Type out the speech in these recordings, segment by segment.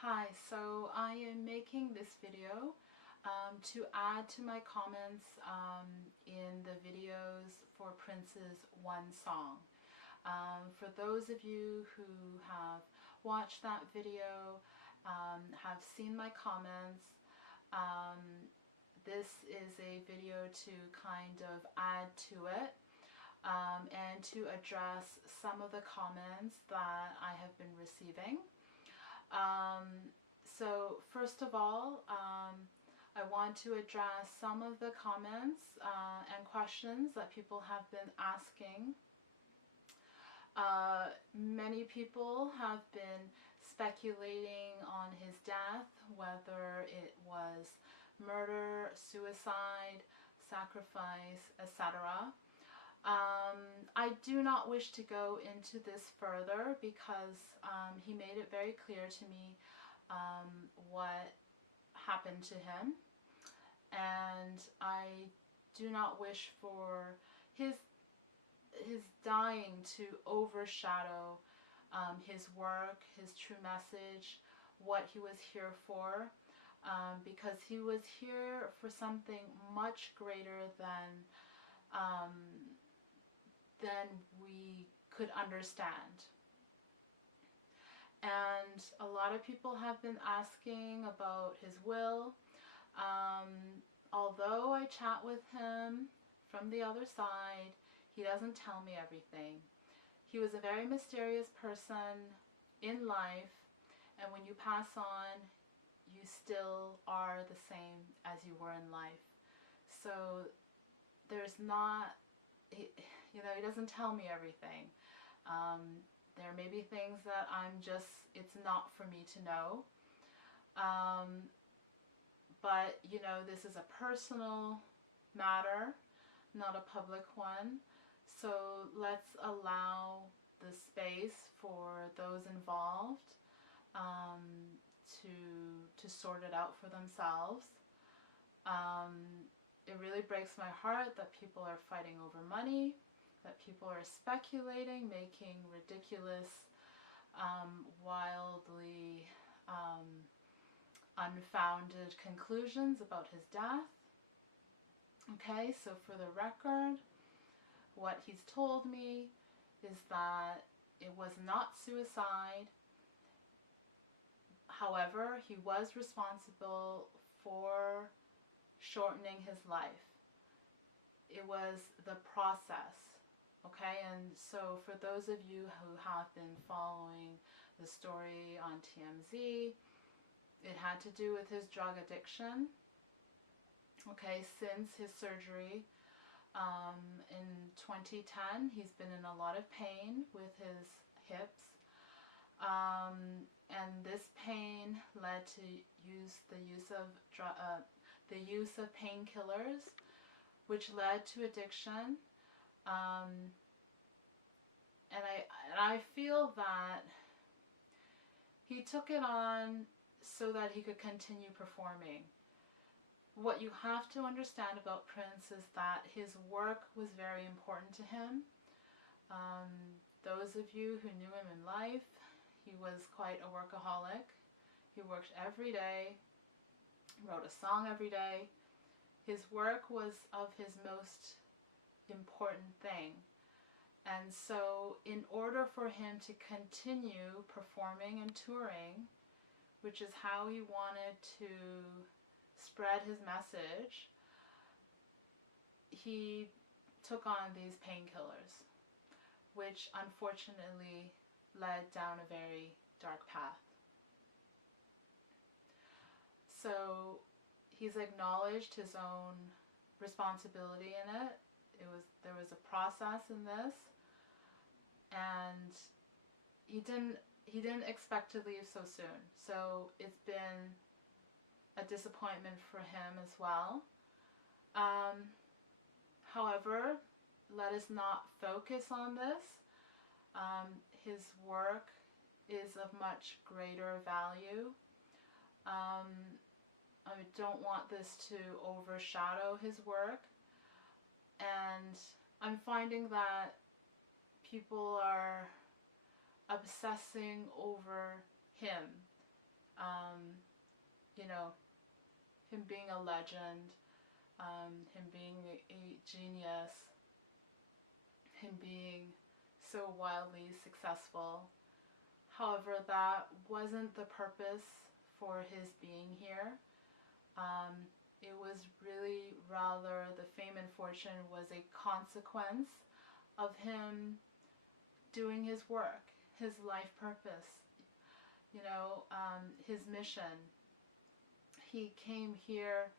Hi, so I am making this video to add to my comments in the videos for Prince's One Song. For those of you who have watched that video, have seen my comments, this is a video to kind of add to it and to address some of the comments that I have been receiving. So first of all, I want to address some of the comments and questions that people have been asking. Many people have been speculating on his death, whether it was murder, suicide, sacrifice, etc. I do not wish to go into this further because he made it very clear to me what happened to him, and I do not wish for his dying to overshadow his work, his true message, what he was here for, because he was here for something much greater than we could understand. And a lot of people have been asking about his will. Although I chat with him from the other side, he doesn't tell me everything. He was a very mysterious person in life, and when you pass on, you still are the same as you were in life. So there's not, he doesn't tell me everything. There may be things that it's not for me to know. But, this is a personal matter, not a public one. So let's allow the space for those involved to sort it out for themselves. It really breaks my heart that people are fighting over money, that people are speculating, making ridiculous, wildly unfounded conclusions about his death. Okay, so for the record, what he's told me is that it was not suicide. However, he was responsible for shortening his life. It was the process. Okay, and so for those of you who have been following the story on TMZ, it had to do with his drug addiction. Okay, since his surgery in 2010, he's been in a lot of pain with his hips, and this pain led to the use of painkillers, which led to addiction. And I feel that he took it on so that he could continue performing. What you have to understand about Prince is that his work was very important to him. Those of you who knew him in life, he was quite a workaholic. He worked every day, wrote a song every day. His work was of his most important thing. And so in order for him to continue performing and touring, which is how he wanted to spread his message, he took on these painkillers, which unfortunately led down a very dark path. So he's acknowledged his own responsibility in it. There was a process in this, and he didn't expect to leave so soon. So it's been a disappointment for him as well. However, let us not focus on this. His work is of much greater value. I don't want this to overshadow his work, and I'm finding that people are obsessing over him. You know, him being a legend, him being a genius, him being so wildly successful. However, that wasn't the purpose for his being here. It was really rather the fame and fortune was a consequence of him doing his work, his life purpose, you know, his mission. He came here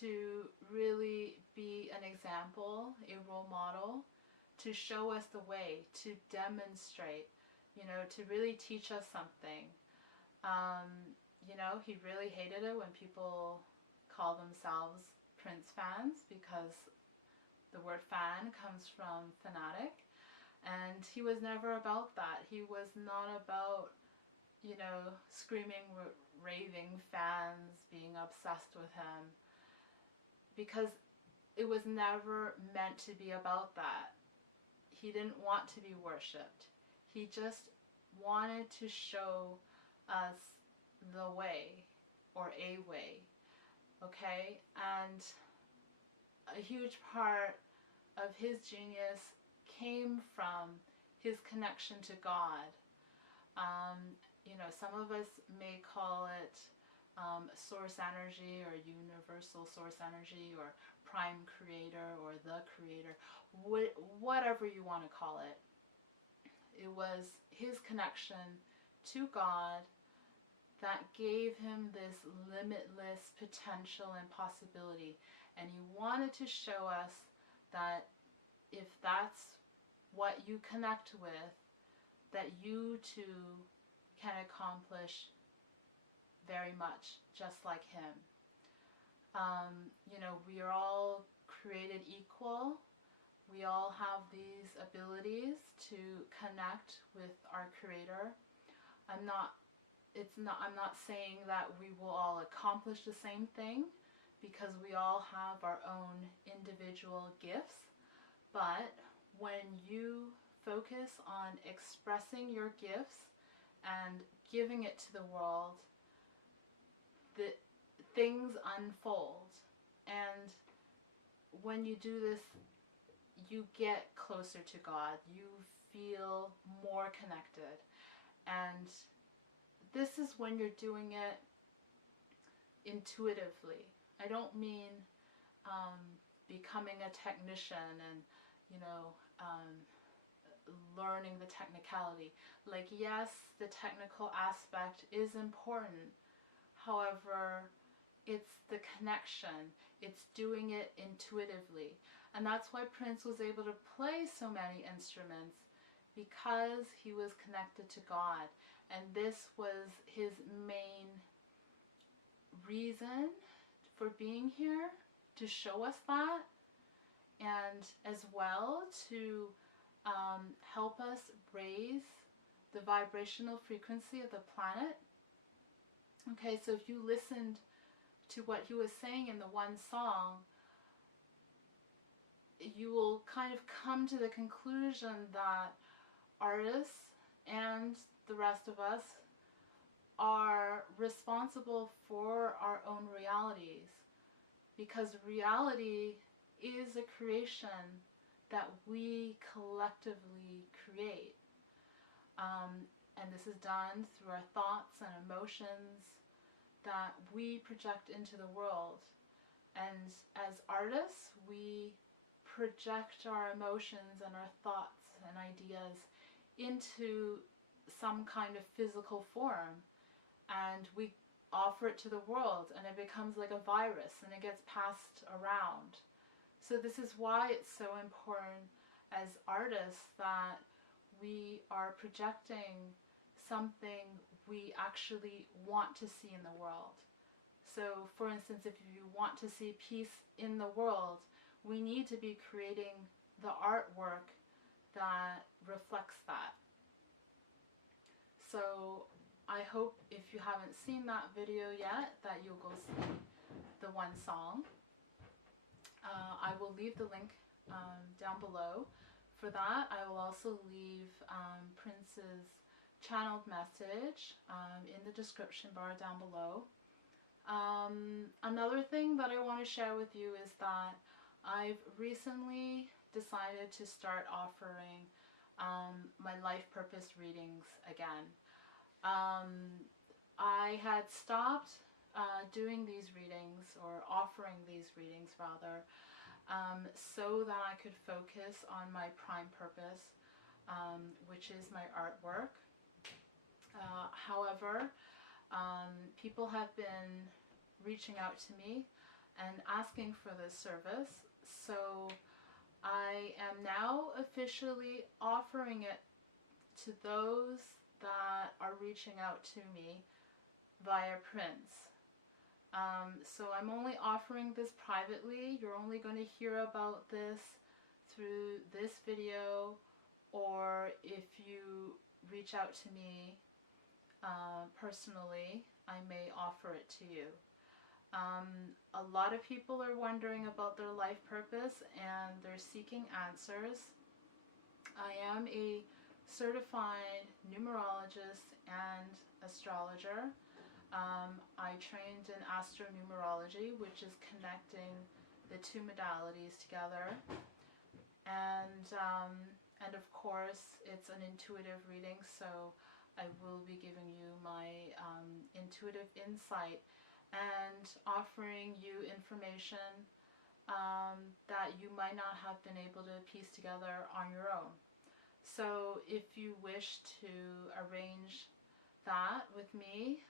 to really be an example, a role model, to show us the way, to demonstrate, you know, to really teach us something. You know, he really hated it when people call themselves Prince fans, because the word fan comes from fanatic, and he was never about that. He was not about, you know, screaming, raving fans being obsessed with him, because it was never meant to be about that. He didn't want to be worshipped. He just wanted to show us the way, or a way, okay? And a huge part of his genius came from his connection to God. You know, some of us may call it source energy, or universal source energy, or prime creator, or the creator, whatever you want to call it. It was his connection to God that gave him this limitless potential and possibility. And he wanted to show us that if that's what you connect with, that you too can accomplish very much just like him. You know, we are all created equal. We all have these abilities to connect with our Creator. I'm not saying that we will all accomplish the same thing, because we all have our own individual gifts. But when you focus on expressing your gifts and giving it to the world, the things unfold. And when you do this, you get closer to God. You feel more connected. And this is when you're doing it intuitively. I don't mean becoming a technician and, you know, learning the technicality. Like, yes, the technical aspect is important. However, it's the connection. It's doing it intuitively. And that's why Prince was able to play so many instruments, because he was connected to God. And this was his main reason for being here, to show us that, and as well to help us raise the vibrational frequency of the planet. Okay, so if you listened to what he was saying in the one song, you will kind of come to the conclusion that artists and the rest of us are responsible for our own realities, because reality is a creation that we collectively create. And this is done through our thoughts and emotions that we project into the world. And as artists, we project our emotions and our thoughts and ideas into some kind of physical form, and we offer it to the world, and it becomes like a virus, and it gets passed around. So this is why it's so important as artists that we are projecting something we actually want to see in the world. So for instance, if you want to see peace in the world, we need to be creating the artwork that reflects that. So I hope, if you haven't seen that video yet, that you'll go see the one song. I will leave the link down below for that. I will also leave Prince's channeled message in the description bar down below. Another thing that I want to share with you is that I've recently decided to start offering my life purpose readings again. I had stopped doing these readings, or offering these readings rather, so that I could focus on my prime purpose, which is my artwork. However, people have been reaching out to me and asking for this service, so I am now officially offering it to those that are reaching out to me via prints. So I'm only offering this privately. You're only going to hear about this through this video, or if you reach out to me personally, I may offer it to you. A lot of people are wondering about their life purpose and they're seeking answers. I am a certified numerologist and astrologer. I trained in astronumerology, which is connecting the two modalities together. And of course, it's an intuitive reading, so I will be giving you my intuitive insight and offering you information that you might not have been able to piece together on your own. So if you wish to arrange that with me,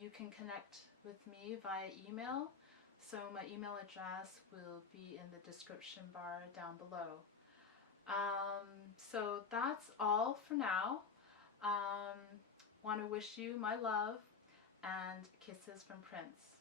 you can connect with me via email. So my email address will be in the description bar down below. So that's all for now. Want to wish you my love and kisses from Prince.